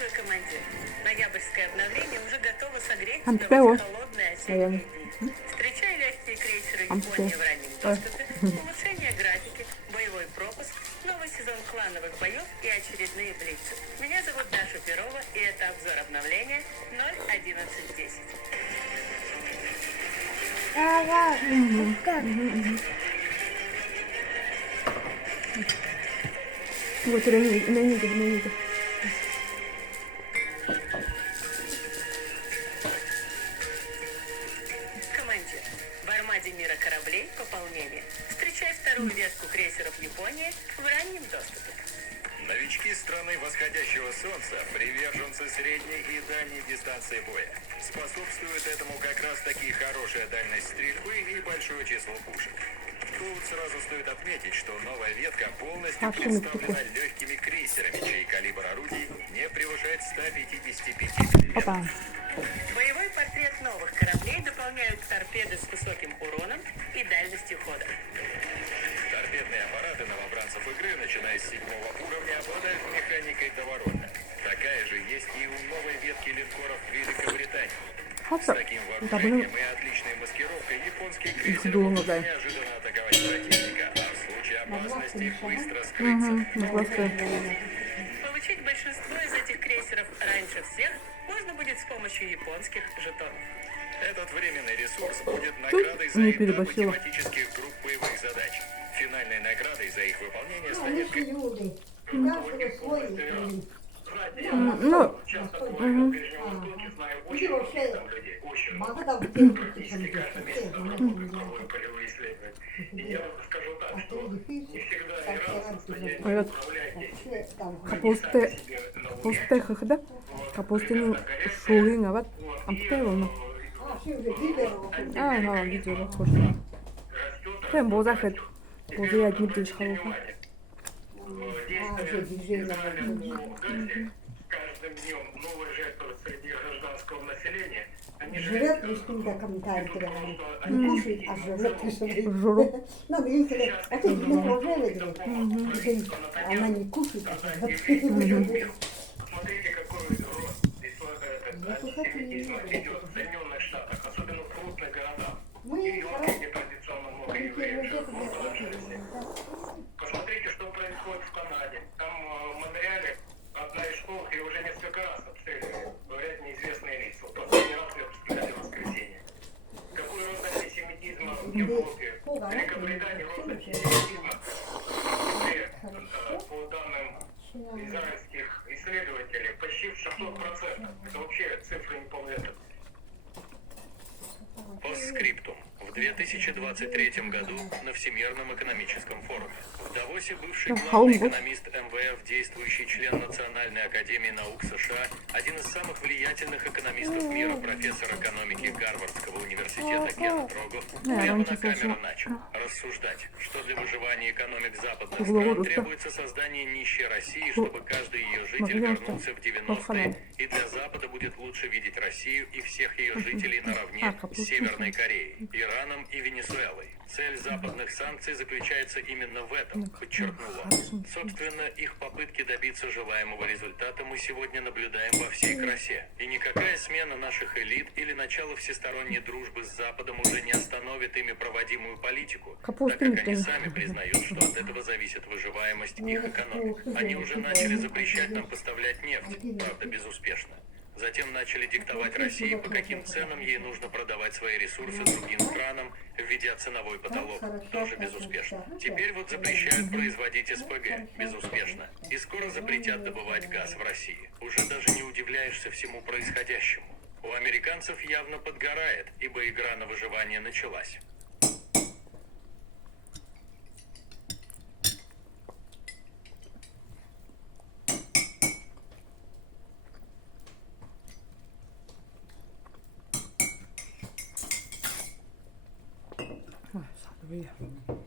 Приветствую, командир. Ноябрьское обновление уже готово согреть 안 тебя в 뜨거워. эти холодные осенние дни. Встречай легкие крейсеры Японии в раннем доступе, улучшение графики, боевой пропуск, новый сезон клановых боев и очередные блицы. Меня зовут Даша Перова, и это обзор обновления 0.11.10. Вот менюда. Командир, в армаде мира кораблей пополнение. Встречай вторую ветку крейсеров Японии в раннем доступе. Новички страны восходящего солнца, приверженцы средней и дальней дистанции боя. Способствует этому как раз таки хорошая дальность стрельбы и большое число пушек. Тут сразу стоит отметить, что новая ветка полностью представлена легкими крейсерами, чей калибр орудий не превышает 155 мм. Опа. Боевой портрет новых кораблей дополняют торпеды с высоким уроном и дальностью хода. Торпедные аппараты новобранцев игры, начиная с 7 уровня, обладают механикой доворота. Такая же есть и у новой ветки линкоров Великобритании. С таким вооружением и отличной маскировкой японские крейсеры могут неожиданно атаковать противника, а в случае опасности быстро скрыться. Получить большинство из этих крейсеров раньше всех можно будет с помощью японских жетонов. Этот временный ресурс будет наградой за не этап переборщила. математических групп боевых задач. Финальной наградой за их выполнение Они станет... же люди. Каждый свой. Ну, Иди вообще. Багада в технике капустехда. Капустину шулинават. Амптевно. Ага, видела, слушай. Прям бозахет. Бозаять не будешь халуха. Каждым днем новые жертвы среди гражданского населения. Они Жрет лишним комментарий. Не кушает, а жрет. Жру. Ну, видите, а ты не положили, говорит, она не кушает, а жрет. Смотрите, какой рост антисемитизма идет в Соединенных Штатах, особенно в крупных городах. Нью-Йорке, где традиционно много евреев. Посмотрите, что происходит в Канаде. Там в Монреале одна из школ, и уже несколько раз обстреливали, говорят, неизвестные лица. В последний раз ее обстреляли в воскресенье. Какой рост антисемитизма в Европе? В Великобритании рост антисемитизма, по данным израильских исследователей, почти в 600%. Это вообще цифры не полностью. Постскриптум. В 2023 году на Всемирном экономическом форуме в Давосе бывший главный экономист МВФ, действующий член Национальной академии наук США, один из самых влиятельных экономистов мира, профессор экономики Гарвардского университета Кеннет Рогов, прямо на камеру начал рассуждать, что для выживания экономик западных стран требуется создание нищей России, чтобы каждый ее житель вернулся в 90-е, и для Запада будет лучше видеть Россию и всех ее жителей наравне с Северной Кореей, Ираном и Венесуэлой. Цель западных санкций заключается именно в этом, подчеркнул он. Собственно, их попытки добиться желаемого результата мы сегодня наблюдаем во всей красе. И никакая смена наших элит или начало всесторонней дружбы с Западом уже не остановит ими проводимую политику, так как они сами признают, что от этого зависит выживаемость их экономик. Они уже начали запрещать нам поставлять нефть, правда безуспешно. Затем начали диктовать России, по каким ценам ей нужно продавать свои ресурсы другим странам, введя ценовой потолок, тоже безуспешно. Теперь вот запрещают производить СПГ, безуспешно. И скоро запретят добывать газ в России. Уже даже не удивляешься всему происходящему. У американцев явно подгорает, ибо игра на выживание началась. Ой.